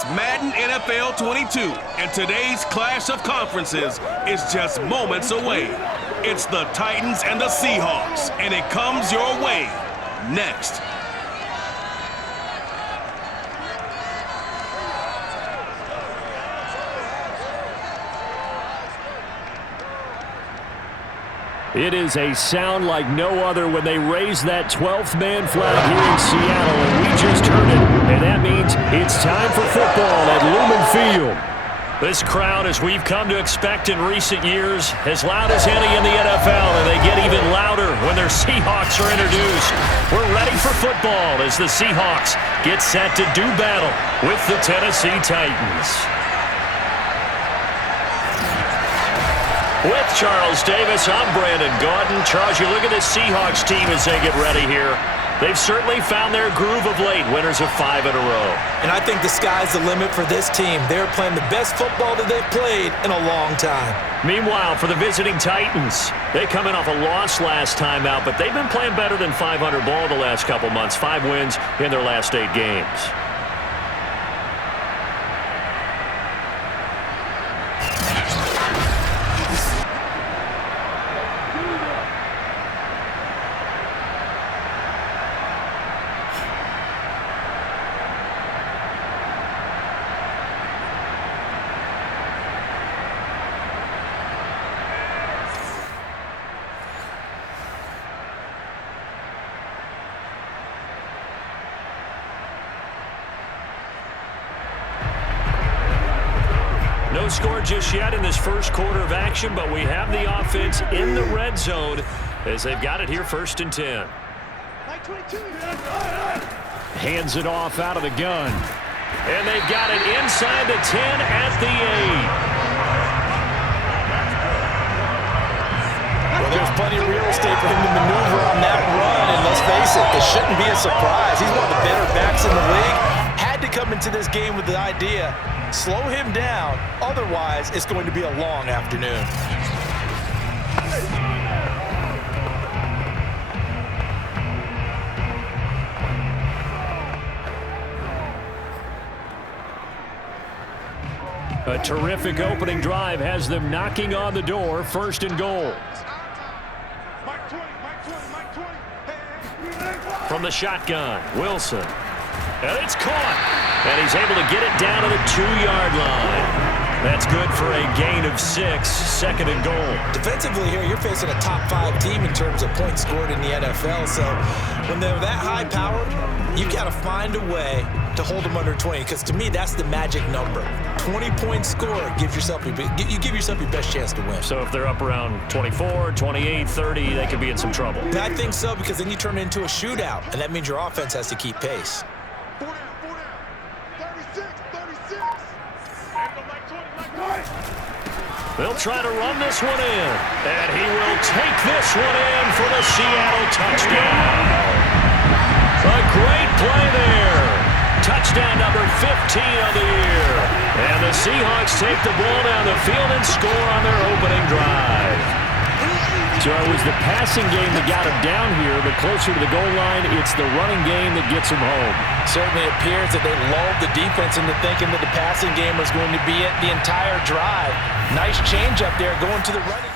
It's Madden NFL 22, and today's clash of conferences is just moments away. It's the Titans and the Seahawks, and it comes your way next. It is a sound like no other when they raise that 12th man flag here in Seattle, and we just heard it. And that means it's time for football at Lumen Field. This crowd, as we've come to expect in recent years, as loud as any in the NFL, and they get even louder when their Seahawks are introduced. We're ready for football as the Seahawks get set to do battle with the Tennessee Titans. With Charles Davis, I'm Brandon Gaudin. Charles, you look at this Seahawks team as they get ready here. They've certainly found their groove of late, winners of 5 in a row. And I think the sky's the limit for this team. They're playing the best football that they've played in a long time. Meanwhile, for the visiting Titans, they come in off a loss last time out, but they've been playing better than 500 ball the last couple months. 5 wins in their last 8 games. No score just yet in this first quarter of action, but we have the offense in the red zone as they've got it here 1st and 10. Hands it off out of the gun. And they've got it inside the 10 at the 8. Well, there's plenty of real estate for him to maneuver on that run, and let's face it, it shouldn't be a surprise. He's one of the better backs in the league. Had to come into this game with the idea, slow him down, otherwise it's going to be a long afternoon. A terrific opening drive has them knocking on the door, 1st and goal. From the shotgun, Wilson. And it's caught. And he's able to get it down to the 2-yard line. That's good for a gain of 6, 2nd and goal. Defensively here, you're facing a top 5 team in terms of points scored in the NFL. So when they're that high powered, you've got to find a way to hold them under 20. Because to me, that's the magic number. 20-point score gives yourself you give yourself your best chance to win. So if they're up around 24, 28, 30, they could be in some trouble. I think so, because then you turn it into a shootout, and that means your offense has to keep pace. They'll try to run this one in, and he will take this one in for the Seattle touchdown. A great play there. Touchdown number 15 of the year. And the Seahawks take the ball down the field and score on their opening drive. So it was the passing game that got him down here, but closer to the goal line, it's the running game that gets him home. Certainly appears that they lulled the defense into thinking that the passing game was going to be it the entire drive. Nice change up there going to the running.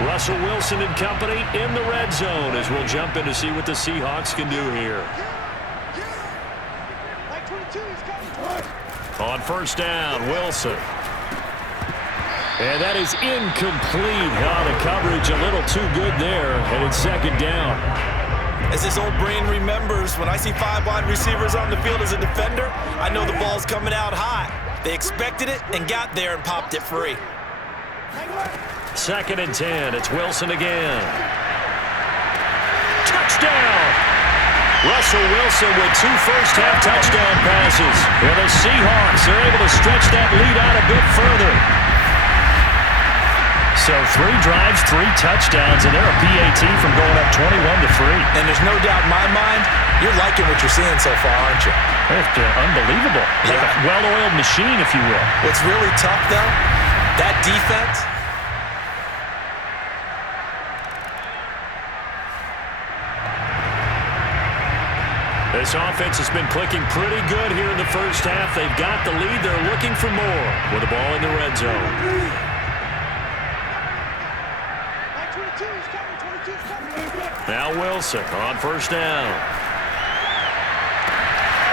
Russell Wilson and company in the red zone as we'll jump in to see what the Seahawks can do here. On 1st down, Wilson. And that is incomplete. The coverage a little too good there, and it's 2nd down. As this old brain remembers, when I see 5 wide receivers on the field as a defender, I know the ball's coming out high. They expected it and got there and popped it free. 2nd and 10. It's Wilson again. Touchdown! Russell Wilson with 2 first-half touchdown passes. And the Seahawks are able to stretch that lead out a bit further. So 3 drives, 3 touchdowns, and they're a PAT from going up 21-3. And there's no doubt in my mind, you're liking what you're seeing so far, aren't you? It's unbelievable. Yeah. Like a well-oiled machine, if you will. What's really tough, though, that defense This offense has been clicking pretty good here in the first half. They've got the lead. They're looking for more with the ball in the red zone. Now Wilson on first down.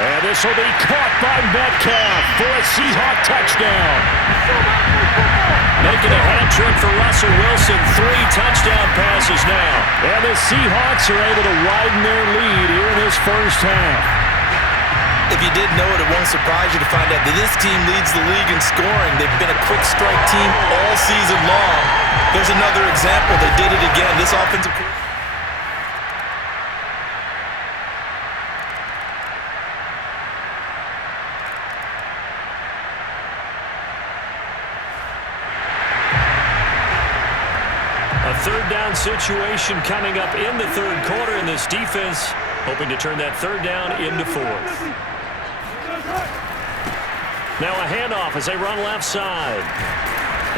And this will be caught by Metcalf for a Seahawk touchdown. Making a hat trick for Russell Wilson. 3 touchdown passes now. And the Seahawks are able to widen their lead here in this first half. If you didn't know it, it won't surprise you to find out that this team leads the league in scoring. They've been a quick strike team all season long. There's another example. They did it again. This offensive... Third down situation coming up in the third quarter, and this defense hoping to turn that third down into fourth. Now a handoff as they run left side.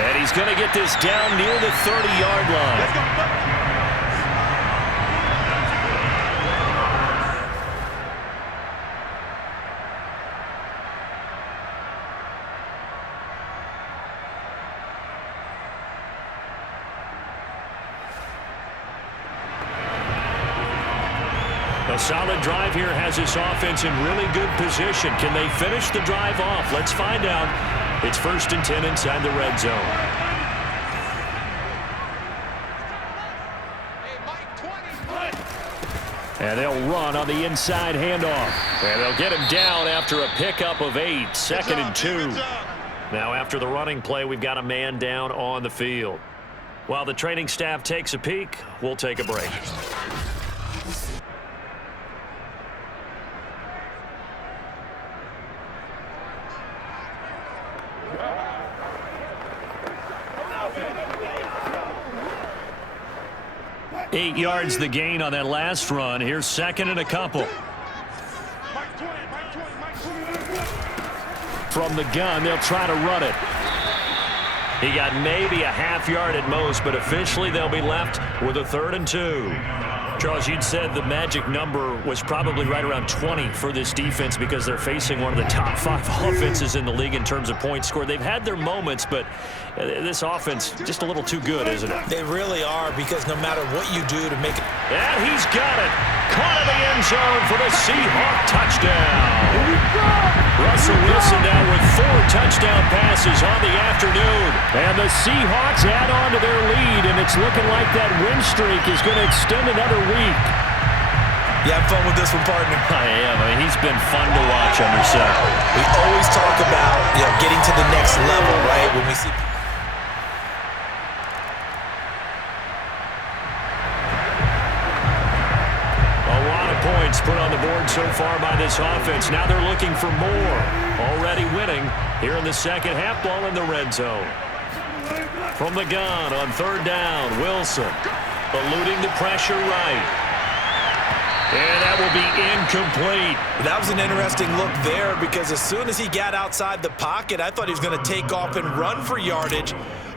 And he's going to get this down near the 30-yard line. A solid drive here has this offense in really good position. Can they finish the drive off? Let's find out. It's 1st and 10 inside the red zone. And they'll run on the inside handoff. And they'll get him down after a pickup of 8. 2nd and 2. Now after the running play, we've got a man down on the field. While the training staff takes a peek, we'll take a break. Eight yards the gain on that last run. Here's 2nd and a couple. From the gun, they'll try to run it. He got maybe a half yard at most, but officially they'll be left with a 3rd and 2. Charles, you'd said the magic number was probably right around 20 for this defense because they're facing one of the top 5 offenses in the league in terms of points scored. They've had their moments, but this offense just a little too good, isn't it? They really are, because no matter what you do to make it... And he's got it. Caught in the end zone for the Seahawk touchdown. Russell Wilson now with 4 touchdown passes on the afternoon. And the Seahawks add on to their lead, and it's looking like that win streak is going to extend another week. You have fun with this one, partner? I am. I mean, he's been fun to watch under center. We always talk about, getting to the next level, right? When we see... Points put on the board so far by this offense. Now they're looking for more. Already winning here in the second half. Ball in the red zone. From the gun on 3rd down, Wilson eluding the pressure right. And that will be incomplete. That was an interesting look there, because as soon as he got outside the pocket, I thought he was going to take off and run for yardage.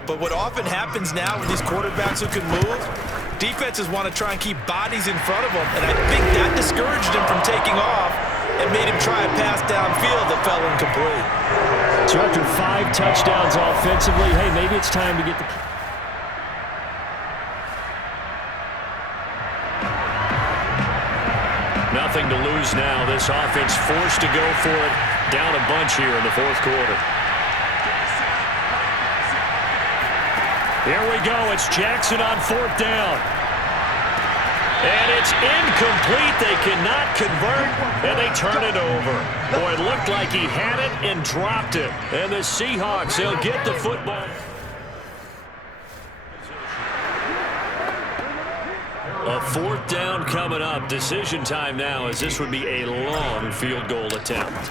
But what often happens now with these quarterbacks who can move, defenses want to try and keep bodies in front of them, and I think that discouraged him from taking off and made him try a pass downfield that fell incomplete. So after 5 touchdowns offensively, hey, maybe it's time to get the... Nothing to lose now. This offense forced to go for it. Down a bunch here in the 4th quarter. Here we go. It's Jackson on 4th down. And it's incomplete. They cannot convert, and they turn it over. Boy, it looked like he had it and dropped it. And the Seahawks, they'll get the football. A 4th down coming up. Decision time now, as this would be a long field goal attempt.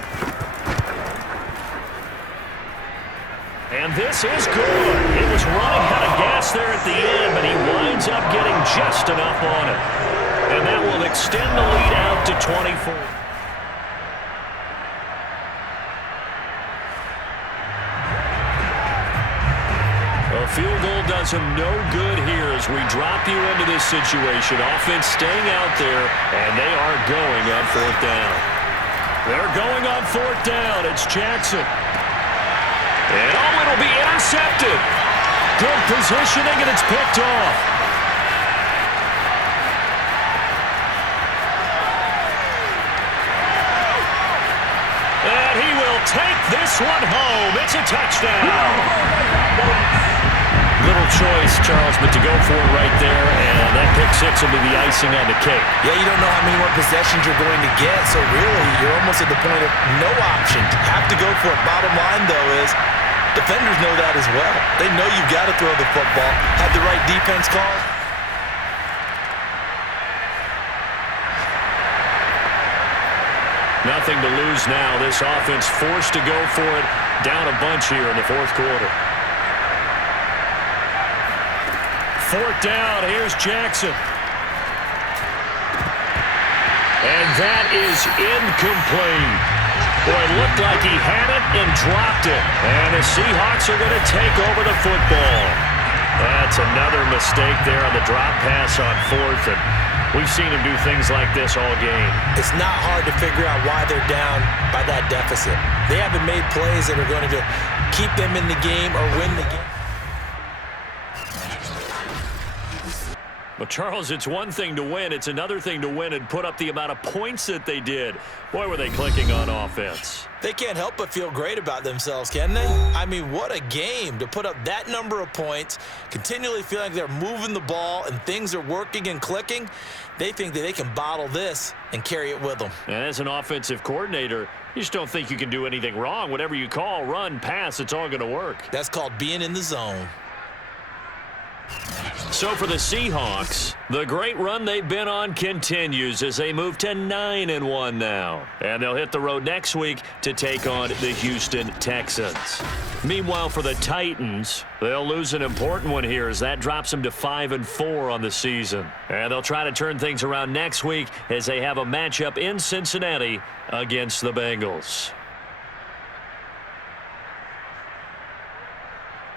And this is good. It was running out of gas there at the end, but he winds up getting just enough on it. And that will extend the lead out to 24. A field goal does him no good here as we drop you into this situation. Offense staying out there, and they are going on fourth down. They're going on fourth down. It's Jackson. And it'll be intercepted. Good positioning, and it's picked off. And he will take this one home. It's a touchdown. Little choice, Charles, but to go for it right there, and that pick six will be the icing on the cake. Yeah, you don't know how many more possessions you're going to get, so really you're almost at the point of no option. Have to go for it. Bottom line, though, is defenders know that as well. They know you've got to throw the football. Have the right defense call. Nothing to lose now. This offense forced to go for it. Down a bunch here in the fourth quarter. Fourth down. Here's Jackson. And that is incomplete. Boy, it looked like he had it and dropped it. And the Seahawks are going to take over the football. That's another mistake there on the drop pass on fourth. And we've seen him do things like this all game. It's not hard to figure out why they're down by that deficit. They haven't made plays that are going to keep them in the game or win the game. Well, Charles, it's one thing to win. It's another thing to win and put up the amount of points that they did. Boy, were they clicking on offense. They can't help but feel great about themselves, can they? I mean, what a game to put up that number of points, continually feeling like they're moving the ball and things are working and clicking. They think that they can bottle this and carry it with them. And as an offensive coordinator, you just don't think you can do anything wrong. Whatever you call, run, pass, it's all going to work. That's called being in the zone. So for the Seahawks, the great run they've been on continues as they move to 9-1 now. And they'll hit the road next week to take on the Houston Texans. Meanwhile, for the Titans, they'll lose an important one here as that drops them to 5-4 on the season. And they'll try to turn things around next week as they have a matchup in Cincinnati against the Bengals.